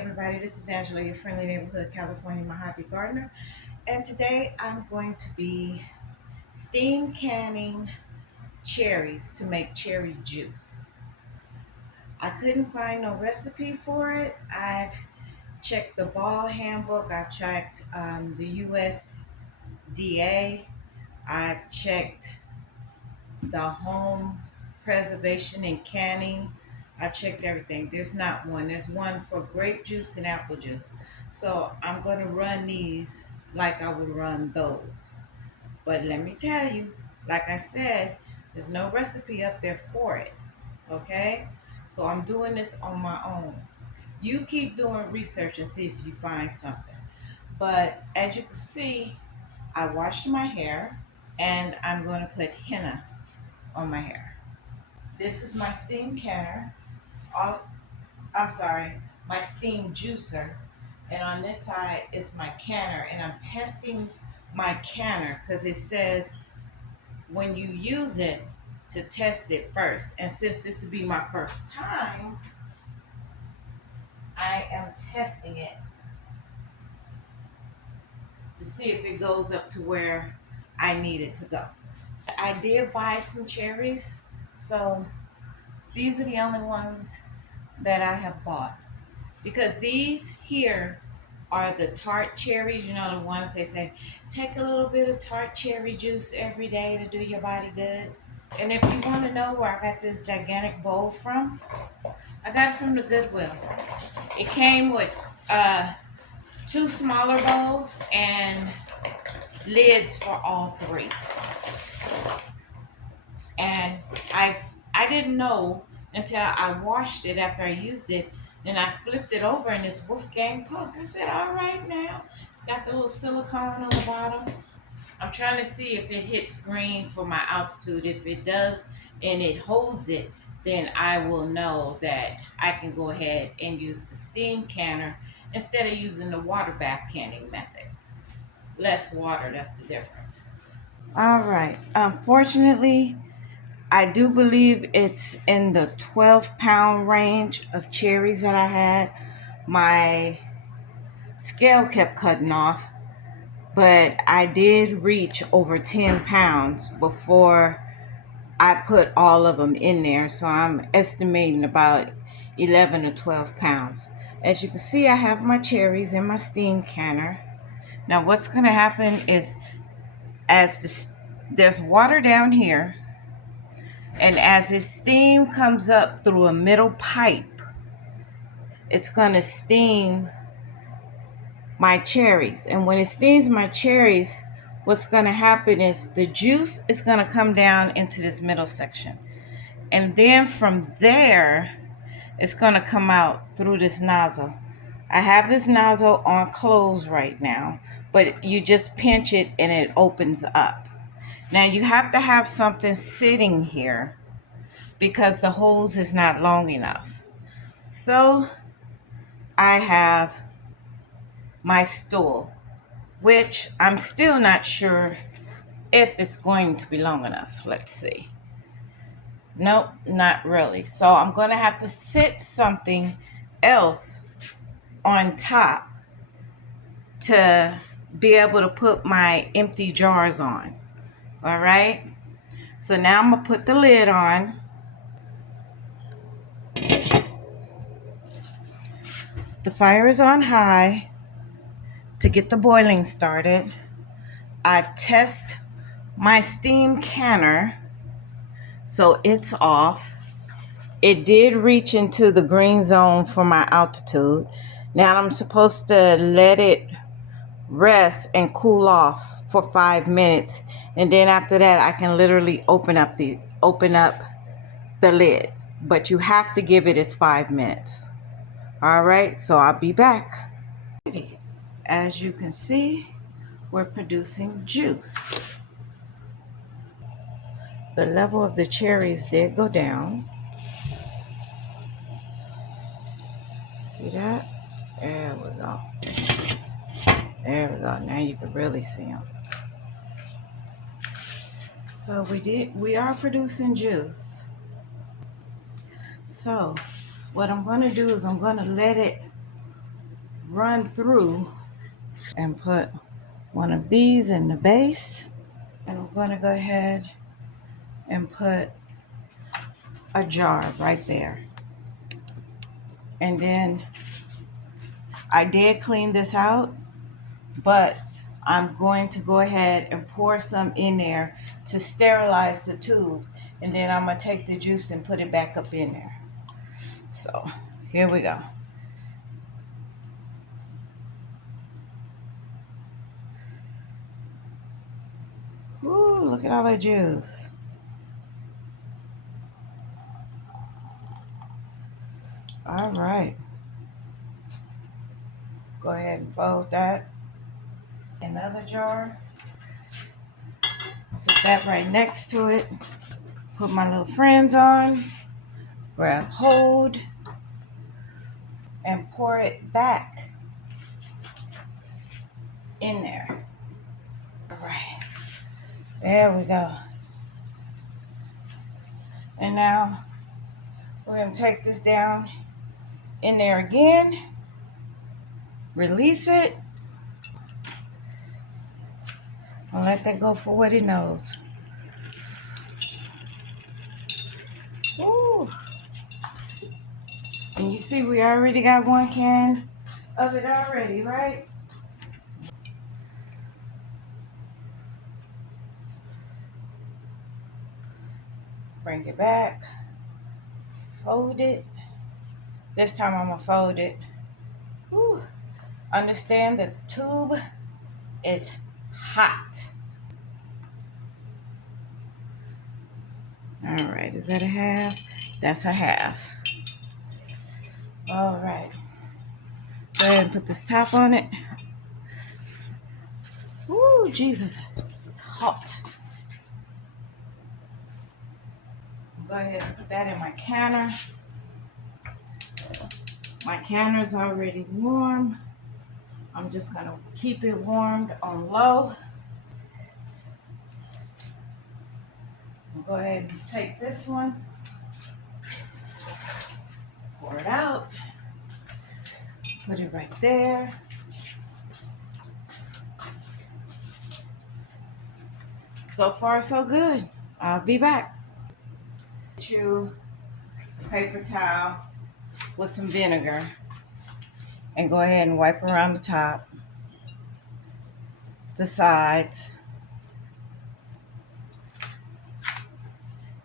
everybody, this is Angela, your friendly neighborhood California Mojave gardener, and today I'm going to be steam canning cherries to make cherry juice. I couldn't find no recipe for it. I've checked the ball handbook, I've checked the USDA, I've checked the home preservation and canning. I've checked everything. There's not one. There's one for grape juice and apple juice. So I'm going to run these like I would run those. But let me tell you, like I said, there's no recipe up there for it. Okay? So I'm doing this on my own. You keep doing research and see if you find something. But as you can see, I washed my hair and I'm going to put henna on my hair. This is my steam canner. All, I'm sorry, my steam juicer. And on this side is my canner. And I'm testing my canner because it says when you use it to test it first. And since this will be my first time, I am testing it to see if it goes up to where I need it to go. I did buy some cherries, so these are the only ones that I have bought. Because these here are the tart cherries, you know, the ones they say, take a little bit of tart cherry juice every day to do your body good. And if you want to know where I got this gigantic bowl from, I got it from the Goodwill. It came with two smaller bowls and lids for all three. And I didn't know until I washed it after I used it. Then I flipped it over and it's Wolfgang Puck. I said, all right now. It's got the little silicone on the bottom. I'm trying to see if it hits green for my altitude. If it does and it holds it, then I will know that I can go ahead and use the steam canner instead of using the water bath canning method. Less water, that's the difference. All right. Unfortunately, I do believe it's in the 12-pound range of cherries that I had. My scale kept cutting off, but I did reach over 10 pounds before I put all of them in there. So I'm estimating about 11 or 12 pounds. As you can see, I have my cherries in my steam canner. Now what's going to happen is there's water down here, and as the steam comes up through a middle pipe, it's going to steam my cherries. And when it steams my cherries, what's going to happen is the juice is going to come down into this middle section. And then from there, it's going to come out through this nozzle. I have this nozzle on closed right now, but you just pinch it and it opens up. Now you have to have something sitting here because the hose is not long enough. So I have my stool, which I'm still not sure if it's going to be long enough. Let's see. Nope, not really. So I'm going to have to sit something else on top to be able to put my empty jars on. All right. So now I'm going to put the lid on. The fire is on high to get the boiling started. I've tested my steam canner, so it's off. It did reach into the green zone for my altitude. Now I'm supposed to let it rest and cool off for 5 minutes, and then after that I can literally open up the lid. But you have to give it its 5 minutes. All right, so I'll be back. As you can see, we're producing juice. The level of the cherries did go down. See that? There we go. There we go. Now you can really see them. So we are producing juice. So what I'm going to do is I'm going to let it run through and put one of these in the base. And I'm going to go ahead and put a jar right there. And then I did clean this out, but I'm going to go ahead and pour some in there to sterilize the tube. And then I'm going to take the juice and put it back up in there. So here we go. Ooh, look at all that juice. All right. Go ahead and fold that. Another jar. Set that right next to it. Put my little friends on. Grab hold. And pour it back in there. All right. There we go. And now we're going to take this down in there again. Release it. I'll let that go for what it knows. Ooh. And you see we already got one can of it already, right? Bring it back. Fold it. This time I'm going to fold it. Ooh. Understand that the tube is hot. All right, is that a half? That's a half. All right. Go ahead and put this top on it. Ooh, Jesus, it's hot. Go ahead and put that in my canner. My canner's already warm. I'm just gonna keep it warmed on low. I'll go ahead and take this one, pour it out, put it right there. So far, so good. I'll be back. Get you a paper towel with some vinegar and go ahead and wipe around the top, the sides,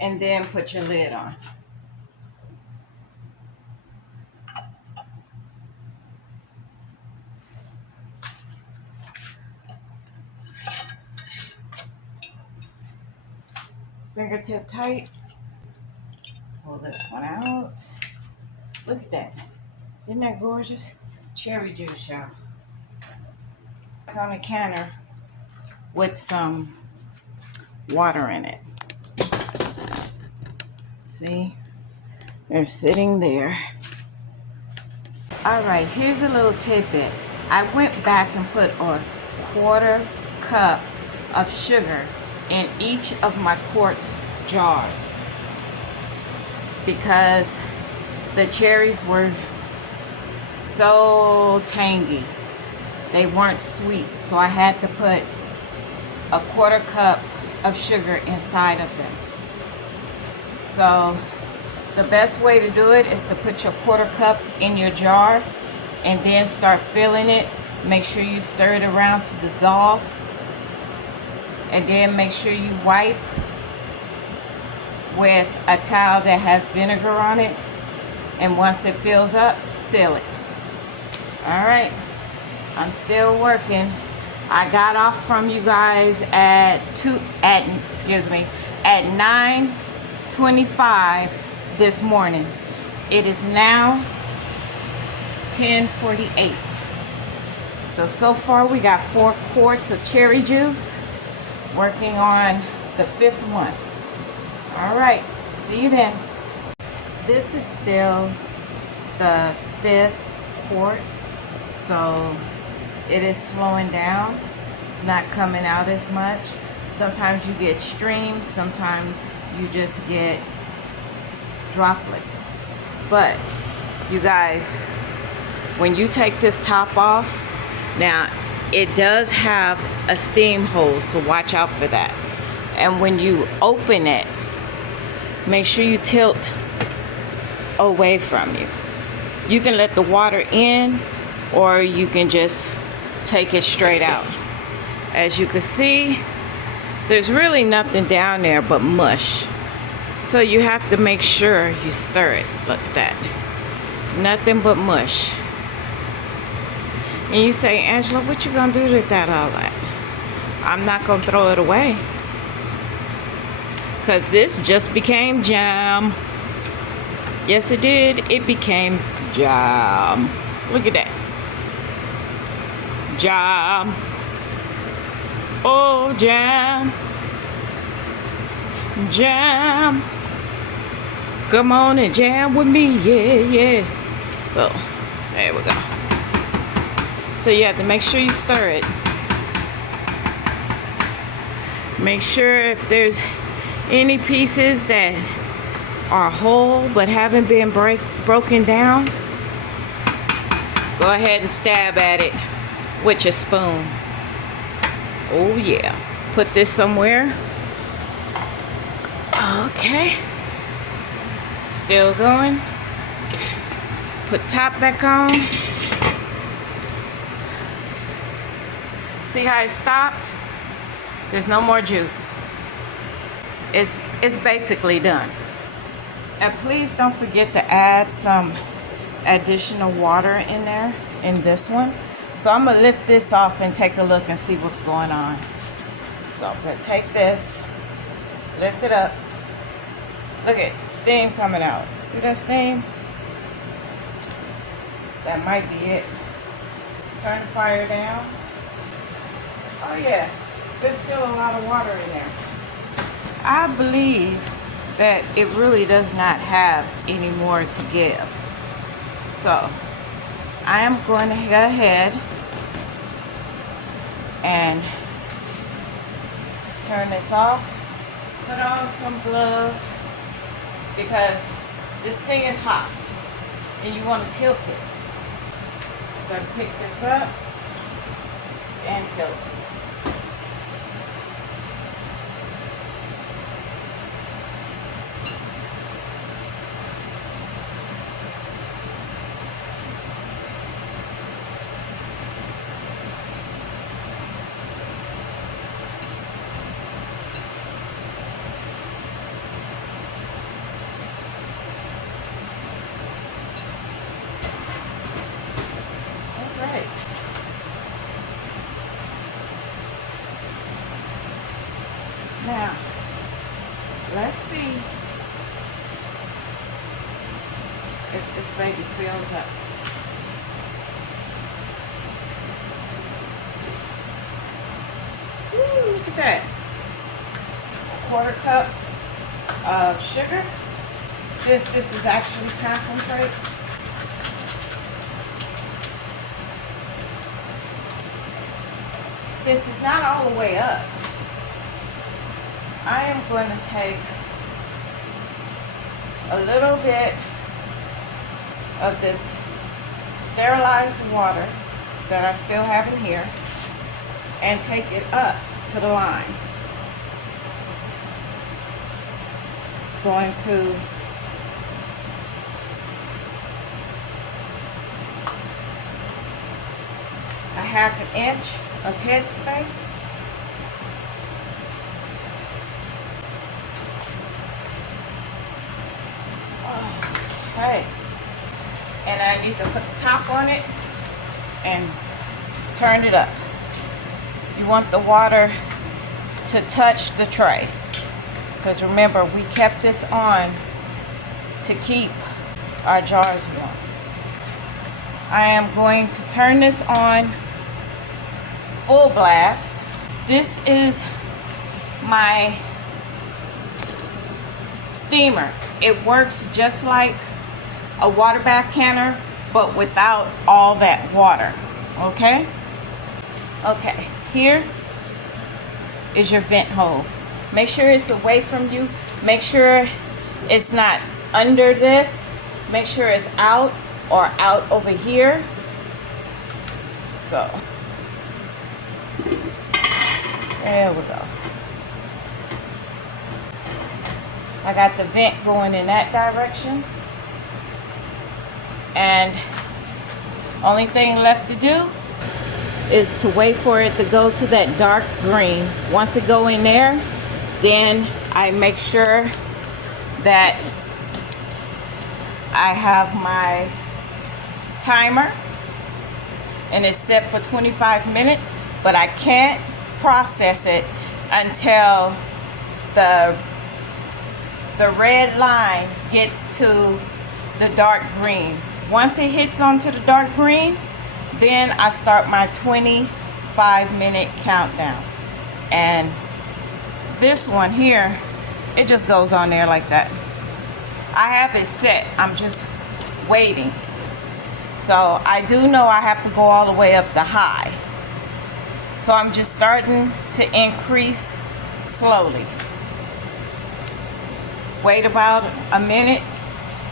and then put your lid on. Fingertip tight. Pull this one out. Look at that. Isn't that gorgeous? Cherry juice, y'all. On a canner with some water in it. See? They're sitting there. All right, here's a little tidbit. I went back and put a 1/4 cup of sugar in each of my quartz jars because the cherries were so tangy. They weren't sweet, so I had to put a 1/4 cup of sugar inside of them. So the best way to do it is to put your 1/4 cup in your jar and then start filling it. Make sure you stir it around to dissolve. And then make sure you wipe with a towel that has vinegar on it. And once it fills up, seal it. All right, I'm still working. I got off from you guys at 9:25 this morning. It is now 10:48. So far we got 4 quarts of cherry juice. Working on the 5th one. All right, see you then. This is still the 5th quart, so it is slowing down. It's not coming out as much. Sometimes you get streams, sometimes you just get droplets. But you guys, when you take this top off, now it does have a steam hose, so watch out for that. And when you open it, make sure you tilt away from you. You can let the water in, or you can just take it straight out. As you can see, there's really nothing down there but mush. So you have to make sure you stir it. Look at that. It's nothing but mush. And you say, Angela, what you gonna do with that all that? I'm not gonna throw it away, because this just became jam. Yes, it did. It became jam. Look at that. Jam. Oh, jam. Jam. Come on and jam with me. Yeah, yeah. So, there we go. So you have to make sure you stir it. Make sure if there's any pieces that are whole but haven't been broken down, go ahead and stab at it with your spoon. Oh yeah. Put this somewhere. Okay. Still going. Put top back on. See how it stopped? There's no more juice. It's basically done. And please don't forget to add some additional water in there, in this one. So I'm gonna lift this off and take a look and see what's going on. So I'm gonna take this, lift it up. Look at steam coming out. See that steam? That might be it. Turn the fire down. Oh yeah, there's still a lot of water in there. I believe that it really does not have any more to give. So I am going to go ahead and turn this off. Put on some gloves, because this thing is hot and you want to tilt it. I'm going to pick this up and tilt it. Now, let's see if this baby fills up. Woo, look at that. A 1/4 cup of sugar. Since this is actually concentrate, since it's not all the way up, I am going to take a little bit of this sterilized water that I still have in here and take it up to the line. Going to a 1/2 inch of head space. Okay, and I need to put the top on it and turn it up. You want the water to touch the tray, because remember, we kept this on to keep our jars warm. I am going to turn this on full blast. This is my steamer. It works just like a water bath canner, but without all that water. Okay? Okay, here is your vent hole. Make sure it's away from you. Make sure it's not under this. Make sure it's out or out over here. So there we go. I got the vent going in that direction. And only thing left to do is to wait for it to go to that dark green. Once it go in there, then I make sure that I have my timer and it's set for 25 minutes, but I can't process it until the red line gets to the dark green. Once it hits onto the dark green, then I start my 25-minute countdown. And this one here, it just goes on there like that. I have it set, I'm just waiting. So I do know I have to go all the way up to high. So I'm just starting to increase slowly. Wait about a minute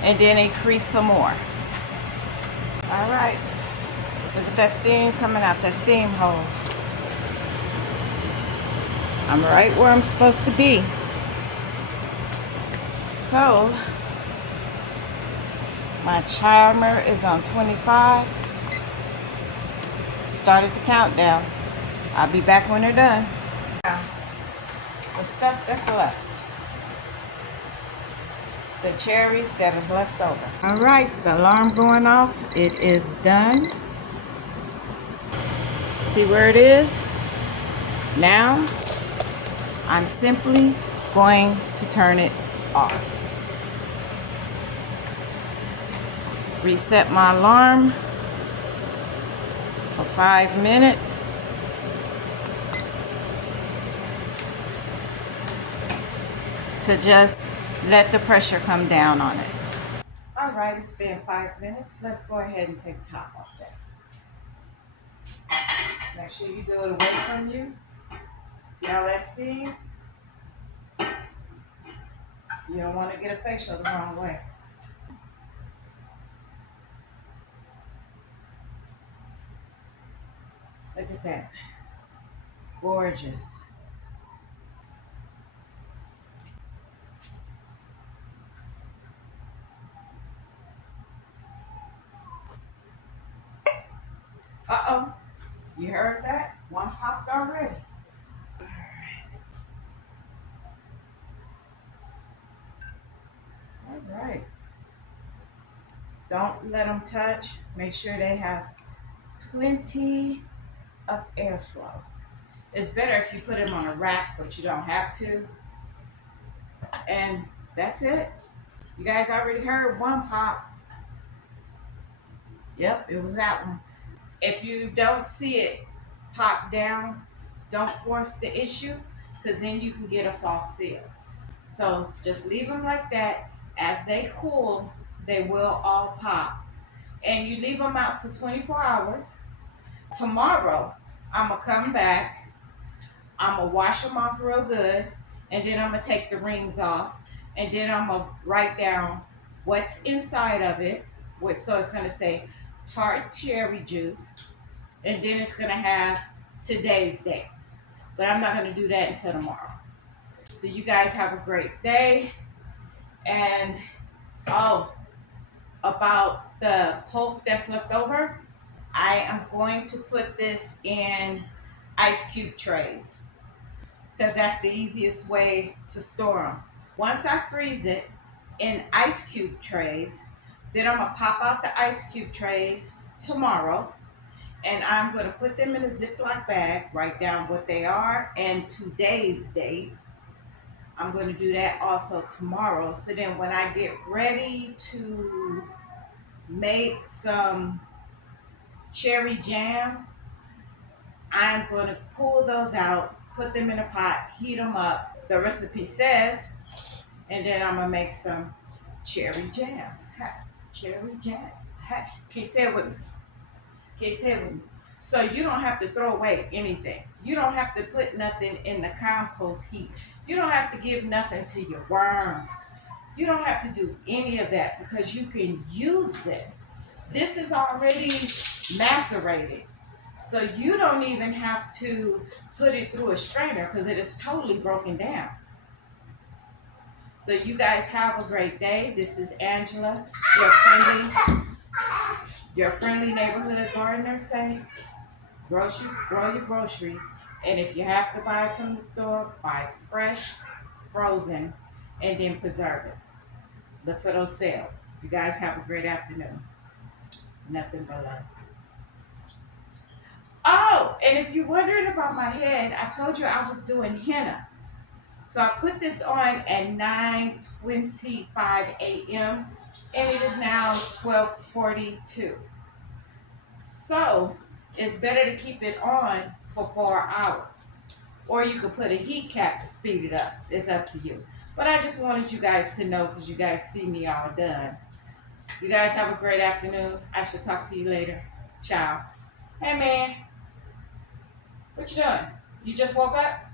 and then increase some more. All right, look at that steam coming out that steam hole. I'm right where I'm supposed to be. So my timer is on 25. Started the countdown. I'll be back when they're done. Now, the stuff that's left. The cherries that is left over. All right, the alarm going off. It is done. See where it is? Now, I'm simply going to turn it off. Reset my alarm for 5 minutes. To just let the pressure come down on it. All right, it's been 5 minutes. Let's go ahead and take the top off that. Make sure you do it away from you. See all that steam? You don't want to get a facial the wrong way. Look at that. Gorgeous. Uh-oh. You heard that? One popped already. All right. Don't let them touch. Make sure they have plenty of airflow. It's better if you put them on a rack, but you don't have to. And that's it. You guys already heard one pop. Yep, it was that one. If you don't see it pop down, don't force the issue, because then you can get a false seal. So just leave them like that. As they cool, they will all pop. And you leave them out for 24 hours. Tomorrow, I'm going to come back. I'm going to wash them off real good. And then I'm going to take the rings off. And then I'm going to write down what's inside of it. So it's going to say tart cherry juice. And then it's going to have today's date. But I'm not going to do that until tomorrow. So you guys have a great day. And, about the pulp that's left over, I am going to put this in ice cube trays, because that's the easiest way to store them. Once I freeze it in ice cube trays, then I'm going to pop out the ice cube trays tomorrow, and I'm going to put them in a Ziploc bag, write down what they are and today's date. I'm going to do that also tomorrow. So then when I get ready to make some cherry jam, I'm going to pull those out, put them in a pot, heat them up. The recipe says, and then I'm going to make some cherry jam. Cherry jam. Can you say it with me? Can you say it with me? So you don't have to throw away anything. You don't have to put nothing in the compost heap. You don't have to give nothing to your worms. You don't have to do any of that, because you can use this. This is already macerated. So you don't even have to put it through a strainer because it is totally broken down. So you guys have a great day. This is Angela, your friendly neighborhood gardener saying, grow your groceries. And if you have to buy it from the store, buy fresh, frozen, and then preserve it. Look for those sales. You guys have a great afternoon. Nothing but love. Oh, and if you're wondering about my head, I told you I was doing henna. So I put this on at 9:25 a.m. and it is now 12:42. So it's better to keep it on for 4 hours. Or you could put a heat cap to speed it up. It's up to you. But I just wanted you guys to know because you guys see me all done. You guys have a great afternoon. I shall talk to you later. Ciao. Hey man, what you doing? You just woke up?